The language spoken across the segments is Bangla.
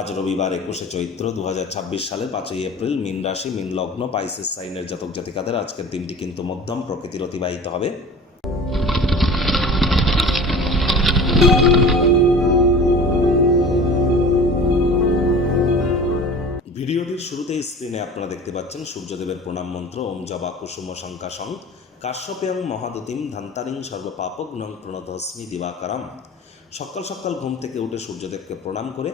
আজ রবিবার 21শে চৈত্র 2026 সালের 5ই এপ্রিল। মীন রাশি, মীন লগ্ন, পাইসেস সাইনের জাতক জাতিকাদের আজকের দিনটি কিন্তু মধ্যম প্রকৃতির অতিবাহিত হবে। ভিডিওটির শুরুতেই স্ক্রিনে আপনারা দেখতে পাচ্ছেন সূর্যদেবের প্রণাম মন্ত্র ওম জবা কুসুম শঙ্কাশং কাশ্যপেয়ং মহাদতিম ধান্তারিং সর্বপাপগ্নং প্রণতস্মি দিবাকারম। সকাল সকাল ঘুম থেকে উঠে সূর্যদেবকে প্রণাম করে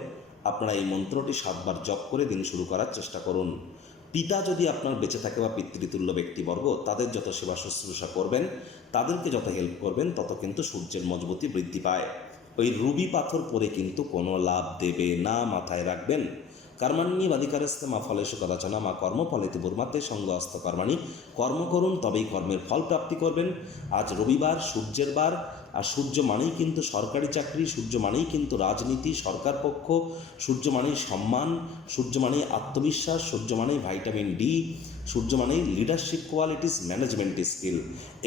আপনারা এই মন্ত্রটি 7 বার জপ করে দিন শুরু করার চেষ্টা করুন। পিতা যদি আপনার বেঁচে থাকে বা পিতৃতুল্য ব্যক্তিবর্গ, তাদের যত সেবা শুশ্রূষা করবেন, তাদেরকে যত হেল্প করবেন, তত কিন্তু সূর্যের মজবুতি বৃদ্ধি পায়। ওই রুবি পাথর পরে কিন্তু কোনো লাভ দেবে না, মাথায় রাখবেন। কর্মাণ্যেবাধিকারস্তে মা ফলেষু কদাচন মা কর্মফলেতু দুর্মাতে সঙ্গ হস্ত কর্মাণি। কর্ম করুন, তবেই কর্মের ফল প্রাপ্তি করবেন। আজ রবিবার, সূর্যের বার, আর সূর্য মানেই কিন্তু সরকারি চাকরি, সূর্য মানেই কিন্তু রাজনীতি, সরকার পক্ষ, সূর্য মানেই সম্মান, সূর্য মানেই আত্মবিশ্বাস, সূর্য মানেই ভিটামিন ডি, সূর্য মানেই লিডারশিপ কোয়ালিটিস, ম্যানেজমেন্ট স্কিল।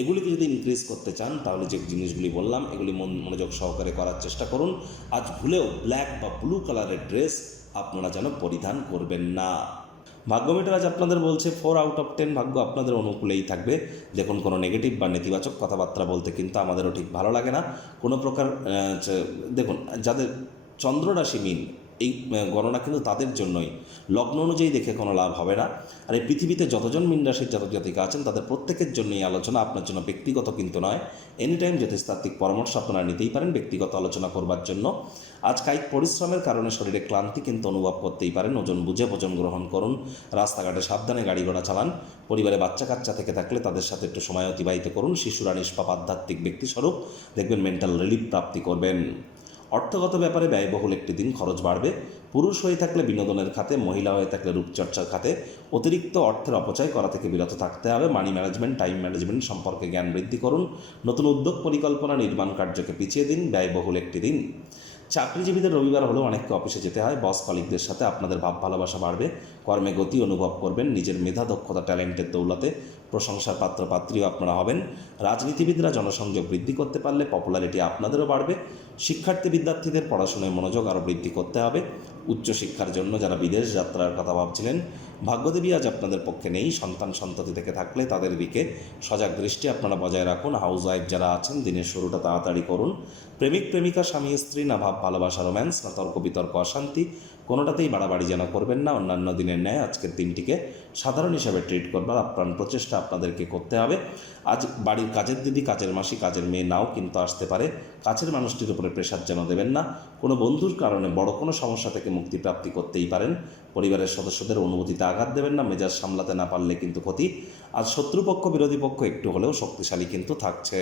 এগুলিকে যদি ইনক্রিজ করতে চান, তাহলে যে জিনিসগুলি বললাম এগুলি মনোযোগ সহকারে করার চেষ্টা করুন। আজ ভুলেও ব্ল্যাক বা ব্লু কালারের ড্রেস আপনারা যেন পরিধান করবেন না। ভাগ্যমিটার আজ আপনাদের বলছে 4 আউট অফ 10 ভাগ্য আপনাদের অনুকূলেই থাকবে। দেখুন, কোনো নেগেটিভ বা নেতিবাচক কথাবার্তা বলতে কিন্তু আমাদেরও ঠিক ভালো লাগে না। কোনো প্রকার দেখুন, যাদের চন্দ্ররাশি মীন, এই গণনা কিন্তু তাদের জন্যই, লগ্ন অনুযায়ী দেখে কোনো লাভ হবে না। আর এই পৃথিবীতে যতজন মীন রাশির জাতক জাতিকা আছেন, তাদের প্রত্যেকের জন্যই আলোচনা, আপনার জন্য ব্যক্তিগত কিন্তু নয়। এনি টাইম জ্যোতিষতাত্ত্বিক পরামর্শ আপনারা নিতেই পারেন ব্যক্তিগত আলোচনা করবার জন্য। আজ কায়িক পরিশ্রমের কারণে শরীরে ক্লান্তি কিন্তু অনুভব করতেই পারেন। ওজন বুঝে ভোজন গ্রহণ করুন। রাস্তাঘাটে সাবধানে গাড়ি ঘোড়া চালান। পরিবারে বাচ্চা কাচ্চা থেকে থাকলে তাদের সাথে একটু সময় অতিবাহিত করুন। শিশুরা নিষ্পাপ আধ্যাত্মিক ব্যক্তিস্বরূপ, দেখবেন মেন্টাল রিলিফ প্রাপ্তি করবেন। অর্থগত ব্যাপারে ব্যয়বহুল একটি দিন, খরচ বাড়বে। পুরুষ হয়ে থাকলে বিনোদনের খাতে, মহিলা হয়ে থাকলে রূপচর্চার খাতে অতিরিক্ত অর্থের অপচয় করা থেকে বিরত থাকতে হবে। মানি ম্যানেজমেন্ট, টাইম ম্যানেজমেন্ট সম্পর্কে জ্ঞান বৃদ্ধি করুন। নতুন উদ্যোগ পরিকল্পনা নির্মাণ কার্যকে পিছিয়ে দিন। ব্যয়বহুল একটি দিন। চাকরিজীবীদের রবিবার হলেও অনেককে অফিসে যেতে হয়। বস কলিগদের সাথে আপনাদের ভাব ভালোবাসা বাড়বে। কর্মে গতি অনুভব করবেন। নিজের মেধা, দক্ষতা, ট্যালেন্টের দৌলতে প্রশংসার পাত্রপাত্রীও আপনারা হবেন। রাজনীতিবিদরা জনসংযোগ বৃদ্ধি করতে পারলে পপুলারিটি আপনাদেরও বাড়বে। শিক্ষার্থী বিদ্যার্থীদের পড়াশোনায় মনোযোগ আরও বৃদ্ধি করতে হবে। উচ্চশিক্ষার জন্য যারা বিদেশ যাত্রার কথা ভাবছিলেন, ভাগ্যদেবী আজ আপনাদের পক্ষে নেই। সন্তান সন্ততি থেকে থাকলে তাদের দিকে সজাগ দৃষ্টি আপনারা বজায় রাখুন। হাউস ওয়াইফ যারা আছেন, দিনের শুরুটা তাড়াতাড়ি করুন। প্রেমিক প্রেমিকা, স্বামী স্ত্রী, না ভাব ভালোবাসা, রোম্যান্স, না তর্ক বিতর্ক, অশান্তি, কোনোটাতেই বাড়াবাড়ি যেন করবেন না। অন্যান্য দিনের ন্যায় আজকের দিনটিকে সাধারণ হিসাবে ট্রিট করবার আপ্রাণ প্রচেষ্টা আপনাদেরকে করতে হবে। আজ বাড়ির কাজের দিদি, কাজের মাসি, কাজের মেয়ে নাও কিন্তু আসতে পারে। কাছের মানুষটির উপরে প্রেশার যেন দেবেন না। কোনো বন্ধুর কারণে বড় কোনো সমস্যা থেকে মুক্তি প্রাপ্তি করতেই পারেন। পরিবারের সদস্যদের অনুভূতিতে আঘাত দেবেন না। মেজাজ সামলাতে না পারলে কিন্তু ক্ষতি। আজ শত্রুপক্ষ বিরোধী পক্ষ একটু হলেও শক্তিশালী কিন্তু থাকছে।